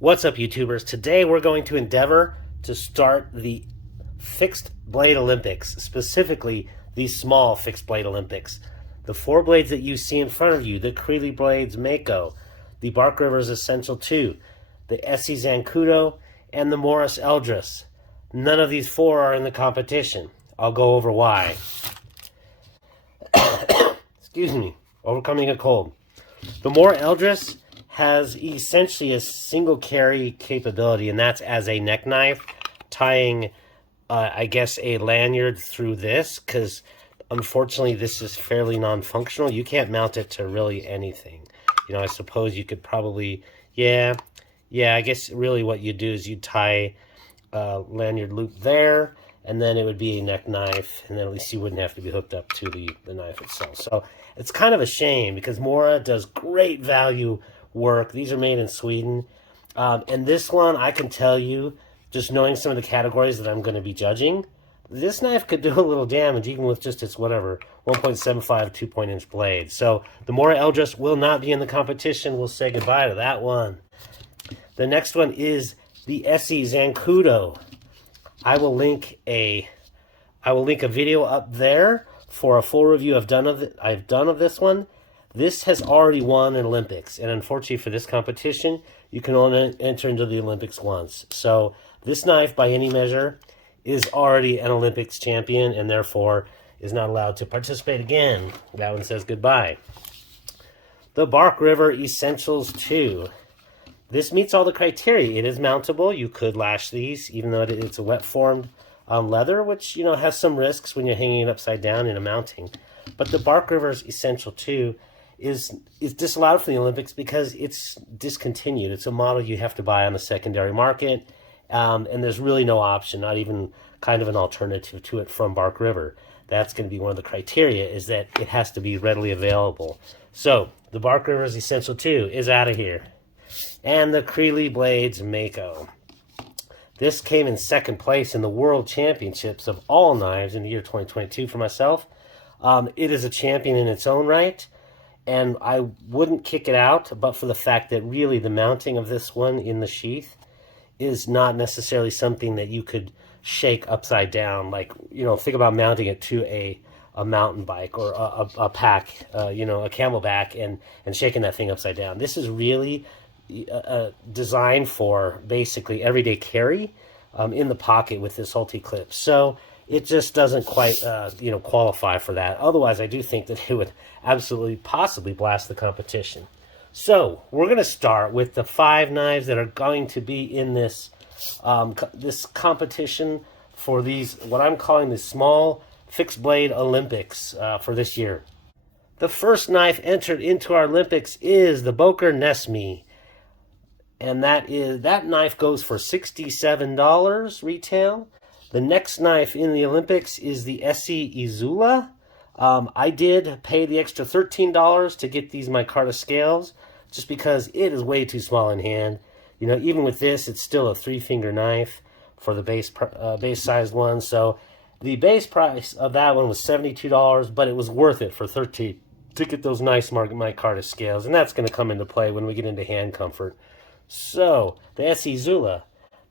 What's up, YouTubers? Today we're going to endeavor to start the fixed blade Olympics, specifically the small fixed blade Olympics. The four blades that you see in front of you, the Creeley Blades Mako, the Bark Rivers Essential 2, the Essie Zancudo, and the Morris Eldris. None of these four are in the competition. I'll go over why. Excuse me, overcoming a cold. The Morris Eldris has essentially a single carry capability, and that's as a neck knife, tying, I guess, a lanyard through this, because unfortunately this is fairly non-functional. You can't mount it to really anything. You know, I suppose you could probably, yeah, I guess really what you do is you tie a lanyard loop there, and then it would be a neck knife, and then at least you wouldn't have to be hooked up to the knife itself. So it's kind of a shame, because Mora does great value work. These are made in Sweden. And this one, I can tell you, just knowing some of the categories that I'm going to be judging, this knife could do a little damage, even with just its, 1.75 2-point-inch blade. So the Mora Eldris will not be in the competition. We'll say goodbye to that one. The next one is the Essie Zancudo. I will link a video up there for a full review I've done of this one. This has already won an Olympics, and unfortunately for this competition, you can only enter into the Olympics once. So this knife, by any measure, is already an Olympics champion, and therefore is not allowed to participate again. That one says goodbye. The Bark River Essentials 2. This meets all the criteria. It is mountable. You could lash these, even though it's a wet-formed leather, which, you know, has some risks when you're hanging it upside down in a mounting. But the Bark Rivers Essential 2 is disallowed for the Olympics because it's discontinued. It's a model you have to buy on the secondary market, and there's really no option, not even kind of an alternative to it from Bark River. That's going to be one of the criteria, is that it has to be readily available. So the Bark Rivers Essential 2 is out of here. And the Creeley Blades Mako. This came in second place in the World Championships of all knives in the year 2022 for myself. It is a champion in its own right, and I wouldn't kick it out, but for the fact that really the mounting of this one in the sheath is not necessarily something that you could shake upside down. Like, you know, think about mounting it to a mountain bike or a pack, you know, a camelback, and shaking that thing upside down. This is really designed for basically everyday carry in the pocket with this Hulti clip. So it just doesn't quite, you know, qualify for that. Otherwise, I do think that it would absolutely possibly blast the competition. So we're going to start with the 5 knives that are going to be in this this competition for these, what I'm calling the small fixed blade Olympics for this year. The first knife entered into our Olympics is the Boker Nesmi. And that knife goes for $67 retail. The next knife in the Olympics is the Essie Izula. I did pay the extra $13 to get these micarta scales, just because it is way too small in hand. You know, even with this, it's still a 3-finger knife for the base sized one. So the base price of that one was $72, but it was worth it for $13 to get those nice micarta scales, and that's going to come into play when we get into hand comfort. So the Essie Izula.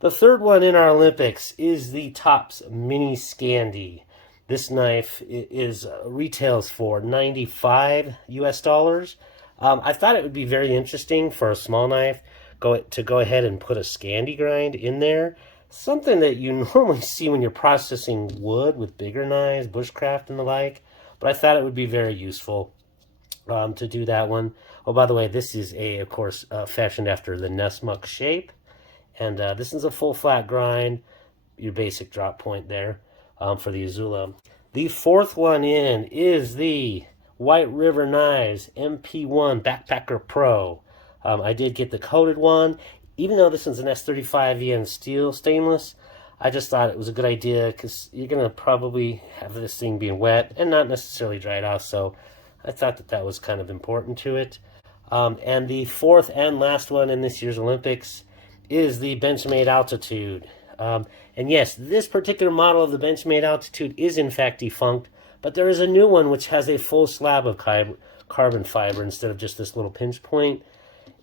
The third one in our Olympics is the Tops Mini Scandi. This knife retails for $95 US. I thought it would be very interesting for a small knife to go ahead and put a Scandi grind in there. Something that you normally see when you're processing wood with bigger knives, bushcraft and the like. But I thought it would be very useful to do that one. Oh, by the way, this is of course, fashioned after the Nessmuck shape. And this is a full flat grind, your basic drop point there for the Izula. The fourth one in is the White River Knives MP1 Backpacker Pro. I did get the coated one. Even though this one's an S35 steel stainless, I just thought it was a good idea, because you're going to probably have this thing being wet and not necessarily dried off. So I thought that was kind of important to it. And the fourth and last one in this year's Olympics is the Benchmade Altitude. And yes, this particular model of the Benchmade Altitude is in fact defunct, but there is a new one which has a full slab of carbon fiber instead of just this little pinch point.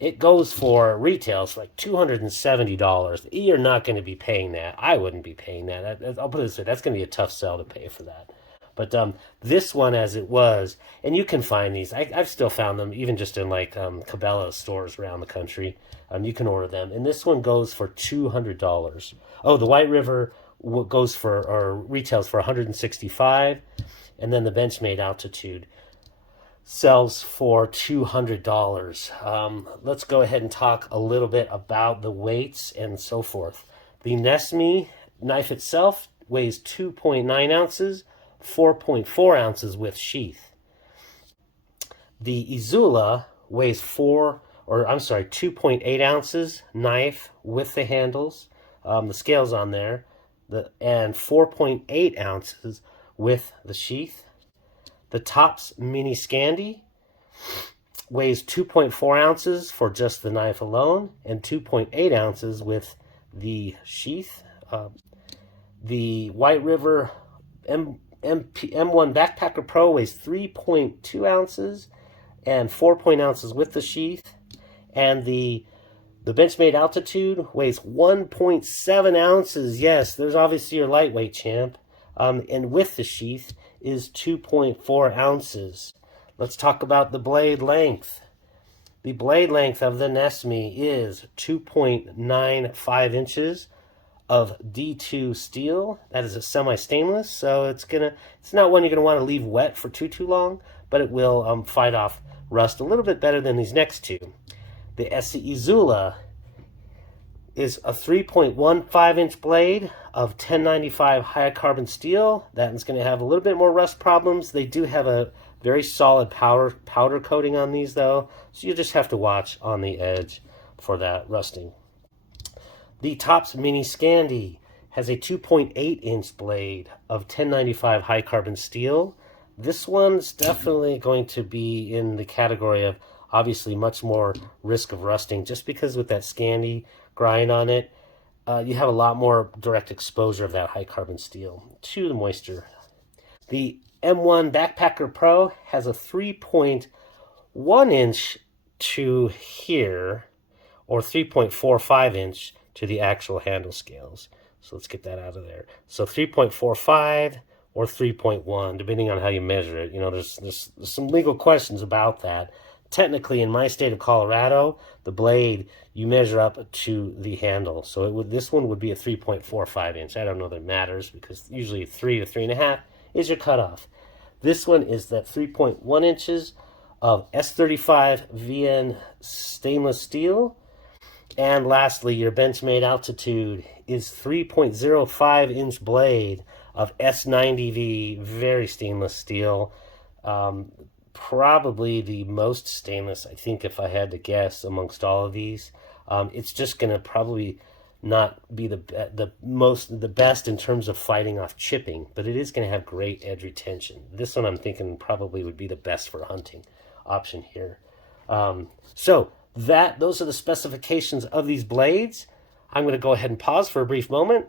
it goes for retails like $270. You're not going to be paying that. I wouldn't be paying that. I'll put it this way, that's going to be a tough sell to pay for that. But this one, as it was, and you can find these. I've still found them, even just in like Cabela stores around the country. You can order them, and this one goes for $200. Oh, the White River goes for, or retails for $165, and then the Benchmade Altitude sells for $200. Let's go ahead and talk a little bit about the weights and so forth. The Nesme knife itself weighs 2.9 ounces. 4.4 ounces with sheath. The Izula weighs 2.8 ounces knife with the handles, the scales on there, and 4.8 ounces with the sheath. The Tops Mini Scandi weighs 2.4 ounces for just the knife alone, and 2.8 ounces with the sheath. The White River M1 Backpacker Pro weighs 3.2 ounces and 4 ounces with the sheath. And the Benchmade Altitude weighs 1.7 ounces. Yes, there's obviously your lightweight champ. And with the sheath is 2.4 ounces. Let's talk about the blade length. The blade length of the Nesme is 2.95 inches of D2 steel. That is a semi-stainless, so it's not one you're gonna want to leave wet for too long, but it will fight off rust a little bit better than these next two. The Izula is a 3.15 inch blade of 1095 high carbon steel. That is going to have a little bit more rust problems. They do have a very solid powder coating on these though, so you just have to watch on the edge for that rusting. The Tops Mini Scandi has a 2.8 inch blade of 1095 high carbon steel. This one's definitely going to be in the category of obviously much more risk of rusting, just because with that Scandi grind on it, you have a lot more direct exposure of that high carbon steel to the moisture. The M1 Backpacker Pro has a 3.1 inch to here, or 3.45 inch to the actual handle scales. So let's get that out of there. So 3.45 or 3.1, depending on how you measure it. You know, there's some legal questions about that. Technically, in my state of Colorado, the blade, you measure up to the handle. So this one would be a 3.45 inch. I don't know that it matters, because usually 3 to 3.5 is your cutoff. This one is that 3.1 inches of S35 VN stainless steel. And lastly, your Benchmade Altitude is 3.05 inch blade of S90V, very stainless steel. Probably the most stainless, I think, if I had to guess, amongst all of these. It's just going to probably not be the best in terms of fighting off chipping, but it is going to have great edge retention. This one I'm thinking probably would be the best for hunting option here. Those are the specifications of these blades. I'm going to go ahead and pause for a brief moment.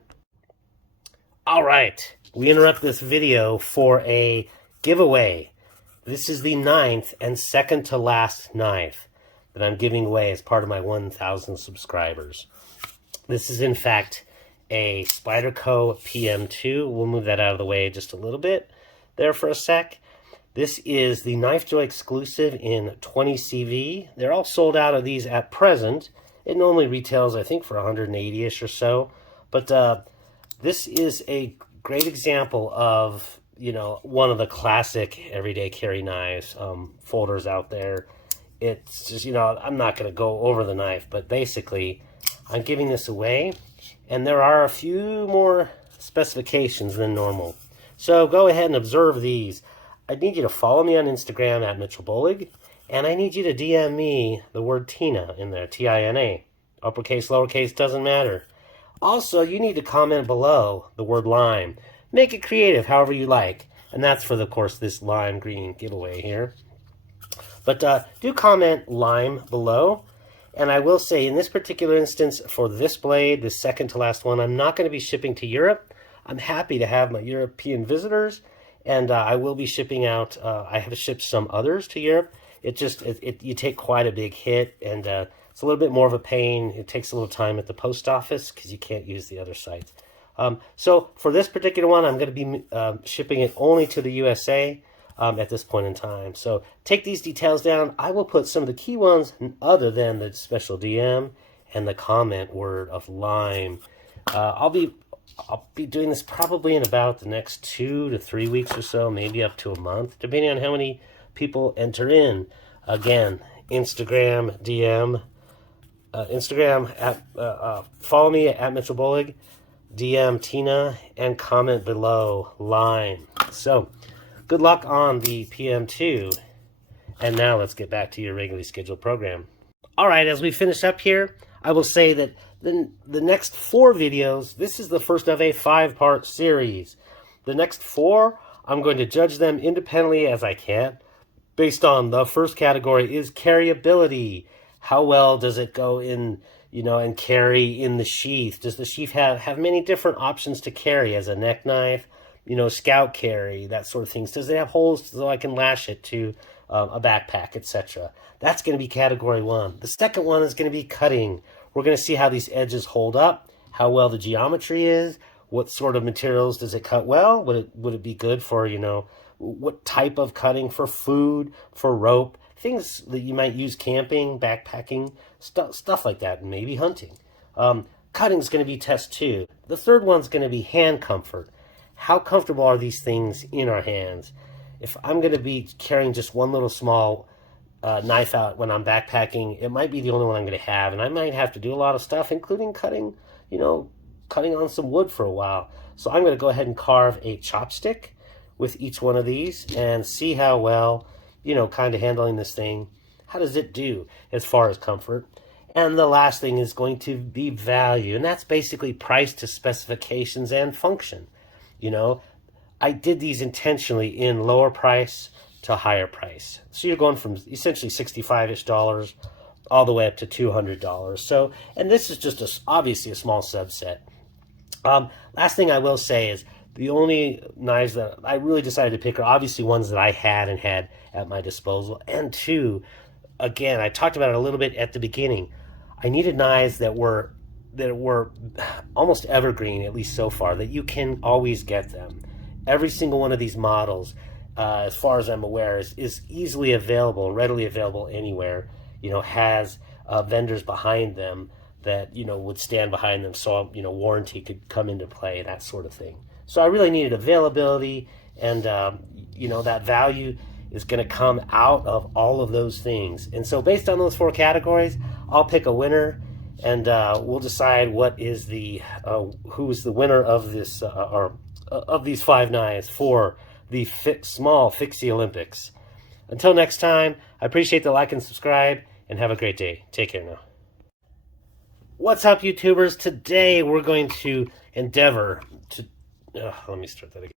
All right, we interrupt this video for a giveaway. This is the 9th and second to last knife that I'm giving away as part of my 1,000 subscribers. This is in fact a Spyderco PM2. We'll move that out of the way just a little bit there for a sec. This is the Knifejoy exclusive in 20 CV. They're all sold out of these at present. It normally retails, I think, for 180-ish or so. But this is a great example of, you know, one of the classic everyday carry knives, folders out there. It's just, you know, I'm not going to go over the knife, but basically I'm giving this away, and there are a few more specifications than normal. So go ahead and observe these. I need you to follow me on Instagram at Mitchell Bolig, and I need you to DM me the word Tina in there, T-I-N-A. Uppercase, lowercase, doesn't matter. Also, you need to comment below the word lime. Make it creative, however you like. And that's for, of course, this lime green giveaway here. But do comment lime below. And I will say, in this particular instance, for this blade, the second to last one, I'm not going to be shipping to Europe. I'm happy to have my European visitors. And I will be shipping out, I have shipped some others to Europe. you take quite a big hit, and it's a little bit more of a pain. It takes a little time at the post office because you can't use the other sites. So for this particular one, I'm going to be shipping it only to the USA at this point in time. So take these details down. I will put some of the key ones other than the special DM and the comment word of lime. I'll be doing this probably in about the next 2 to 3 weeks or so, maybe up to a month, depending on how many people enter in. Again, Instagram DM, Instagram at follow me at Mitchell Bolig, DM Tina, and comment below lime. So good luck on the PM2, and now let's get back to your regularly scheduled program. All right, as we finish up here, I will say that the next 4 videos, this is the first of a 5-part series. The next 4, I'm going to judge them independently as I can, based on the first category is carryability. How well does it go in, and carry in the sheath? Does the sheath have many different options to carry as a neck knife, scout carry, that sort of things? Does it have holes so I can lash it to a backpack, etc.? That's going to be category 1. The second one is going to be cutting. We're going to see how these edges hold up, how well the geometry is, what sort of materials does it cut well, would it be good for, what type of cutting for food, for rope, things that you might use camping, backpacking, stuff like that, and maybe hunting. Cutting is going to be test 2. The third one's going to be hand comfort. How comfortable are these things in our hands? If I'm going to be carrying just one little small knife out when I'm backpacking, it might be the only one I'm going to have, and I might have to do a lot of stuff, including cutting on some wood for a while. So I'm going to go ahead and carve a chopstick with each one of these and see how well, kind of handling this thing, how does it do as far as comfort. And the last thing is going to be value, and that's basically price to specifications and function. I did these intentionally in lower price to higher price. So you're going from essentially $65-ish all the way up to $200. So, and this is just obviously a small subset. Last thing I will say is the only knives that I really decided to pick are obviously ones that I had at my disposal. And 2, again, I talked about it a little bit at the beginning. I needed knives that were almost evergreen, at least so far, that you can always get them. Every single one of these models, as far as I'm aware, is easily available, readily available anywhere, has vendors behind them that, would stand behind them, so, warranty could come into play, that sort of thing. So I really needed availability, and, that value is going to come out of all of those things. And so based on those 4 categories, I'll pick a winner, and we'll decide what is who's the winner of this, or of these 5 knives for the small Fixie Olympics. Until next time, I appreciate the like and subscribe, and have a great day. Take care now. What's up, YouTubers? Today we're going to endeavor to... let me start that again.